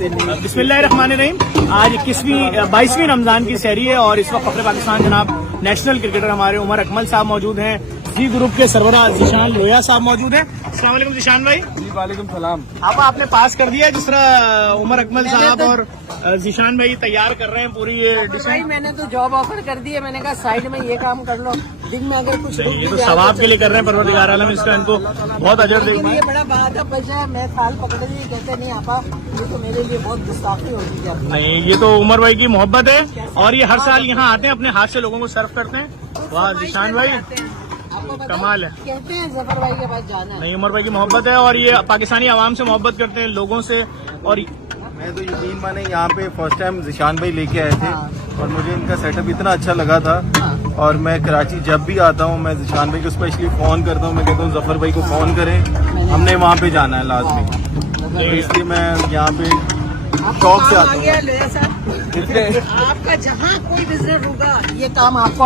बिस्मिल्लाहिर्रहमानिर्रहीम। आज 22वीं रमजान की सहरी है और इस वक्त फखरे पाकिस्तान जनाब नेशनल क्रिकेटर हमारे उमर अकमल साहब मौजूद हैं। जी ग्रुप के सरबराह ज़ीशान लोहिया साहब मौजूद हैं। अस्सलाम वालेकुम ज़ीशान भाई। जी वालेकुम सलाम। आपने पास कर दिया जिस तरह उमर अकमल साहब और ज़ीशान भाई तैयार कर रहे हैं पूरी ये डिजाइन। मैंने तो जॉब ऑफर कर दी है, मैंने कहा साइड में ये काम कर लो, दिन में अगर कुछ ये तो सवाब के लिए कर रहे हैं, परवरदिगार आलम इसका इनको बहुत अजर दे। ये बड़ा बात है, बचा मैं साल पकड़ ली, कहते नहीं आपा ये तो मेरे लिए बहुत गुस्ताखी होती है। नहीं, ये तो उमर भाई की मोहब्बत है और ये हर साल यहाँ आते हैं, अपने हाथ से लोगों को सर्व करते हैं। वाह ज़ीशान भाई, कमाल है। कहते हैं जफर भाई के पास जाना है। नहीं, उमर भाई की मोहब्बत है और ये पाकिस्तानी आवाम से मोहब्बत करते हैं, लोगों से। और मैं तो यकीन माने यहाँ पे फर्स्ट टाइम ज़ीशान भाई लेके आए थे और मुझे इनका सेटअप इतना अच्छा लगा था। और मैं कराची जब भी आता हूँ मैं ज़ीशान भाई को स्पेशली फोन करता हूँ, मैं कहता हूँ जफर भाई को फोन करें, हमने वहाँ पे जाना है लाजमी। तो इसलिए मैं यहाँ पे शौक से आता हूँ। आपका जहाँ कोई बिजनेस होगा ये काम आपको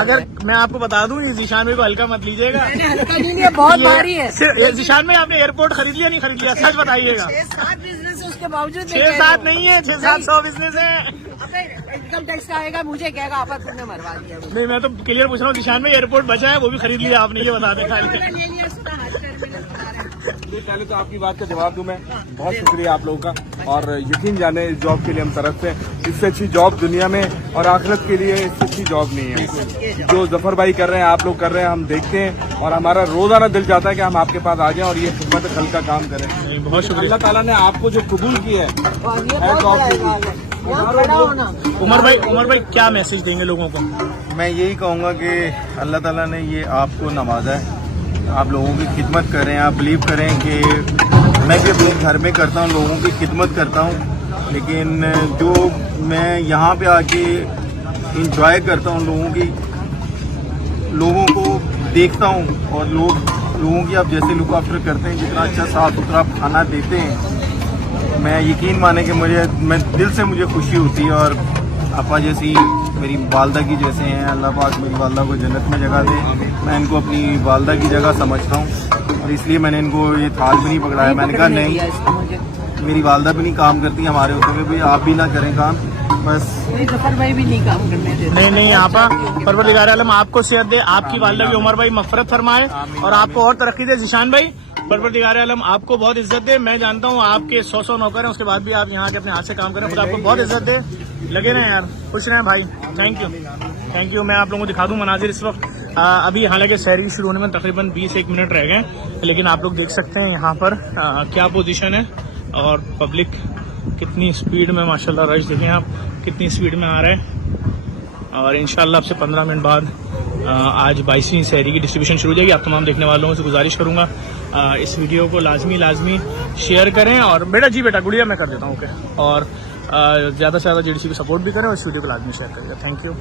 अगर मैं आपको बता दूं, ये ज़ीशान भाई को हल्का मत लीजिएगा। हल्का नहीं लिया, बहुत भारी है। ज़ीशान भाई आपने एयरपोर्ट खरीद लिया नहीं खरीद लिया, सच बताइएगा। 6-7 बिजनेस है उसके बावजूद 6-7 नहीं है, 600-700 बिजनेस है। इनकम टैक्स का आएगा, मुझे कहेगा आपा तुमने मरवा दिया। नहीं, मैं तो क्लियर पूछ रहा हूँ, ज़ीशान भाई एयरपोर्ट बचा है वो भी खरीद लिया आपने, ये बता दें खाली। पहले तो आपकी बात का जवाब दूं मैं, बहुत शुक्रिया आप लोगों का। और यकीन जाने इस जॉब के लिए हम तरफ से, इससे अच्छी जॉब दुनिया में और आखिरत के लिए इससे अच्छी जॉब नहीं है। जो जफर भाई कर रहे हैं, आप लोग कर रहे हैं, हम देखते हैं और हमारा रोजाना दिल चाहता है कि हम आपके पास आ जाएं और ये खिदमत खल का काम करें। बहुत शुक्रिया। अल्लाह ताला ने आपको जो कबूल किया है उमर भाई क्या मैसेज देंगे लोगों को? मैं यही कहूँगा कि अल्लाह ताला ने ये आपको नवाजा है, आप लोगों की खिदमत करें। आप बिलीव करें कि मैं भी अपने घर में करता हूँ, लोगों की खिदमत करता हूँ, लेकिन जो मैं यहाँ पे आके इंजॉय करता हूँ, लोगों को देखता हूँ और लोगों की आप जैसे लुक आफ्टर करते हैं, जितना अच्छा साफ सुथरा खाना देते हैं, मैं यकीन माने कि मैं दिल से मुझे खुशी होती है। और आपा जैसी मेरी वालदा की जैसे हैं, अल्लाह पाक मेरी वालदा को जन्नत में जगह दे। मैं इनको अपनी वालदा की जगह समझता हूँ और इसलिए मैंने इनको ये थाल भी नहीं पकड़ाया। मैंने कहा नहीं, मेरी वालदा भी नहीं काम करती, हमारे होते हुए भी आप भी ना करें काम, बस। जफर भाई भी नहीं काम करने देते। नहीं आपा, परवरदिगार आलम आपको सेहत दे, आपकी वालदा की उमर भाई मगफरत फरमाए और आपको और तरक्की दे। ज़ीशान भाई, परवरदिगार आलम आपको बहुत इज्जत दे। मैं जानता हूँ आपके 100 नौकर हैं, उसके बाद भी आप यहाँ के अपने हाथ से काम करें, खुदा आपको बहुत इज्जत दे। लगे रहें यार, खुश रहें भाई। Thank you. मैं आप लोगों को दिखा दूँ मनाजिर इस वक्त। अभी हालांकि सहरी शुरू होने में तकरीबन 20-1 मिनट रह गए, लेकिन आप लोग देख सकते हैं यहाँ पर क्या पोजीशन है और पब्लिक कितनी स्पीड में, माशाल्लाह रश देखें आप कितनी स्पीड में आ रहा है। और इंशाल्लाह अब से 15 मिनट बाद आज 22वीं सहरी की डिस्ट्रीब्यूशन शुरू हो जाएगी। आप तमाम देखने वालों से गुजारिश करूँगा इस वीडियो को लाजमी शेयर करें। और बेटा गुड़िया मैं कर देता हूँ, ओके। और ज़्यादा से ज़्यादा JDC को सपोर्ट भी करें और इस वीडियो को लाजमी शेयर करेगा। Thank you.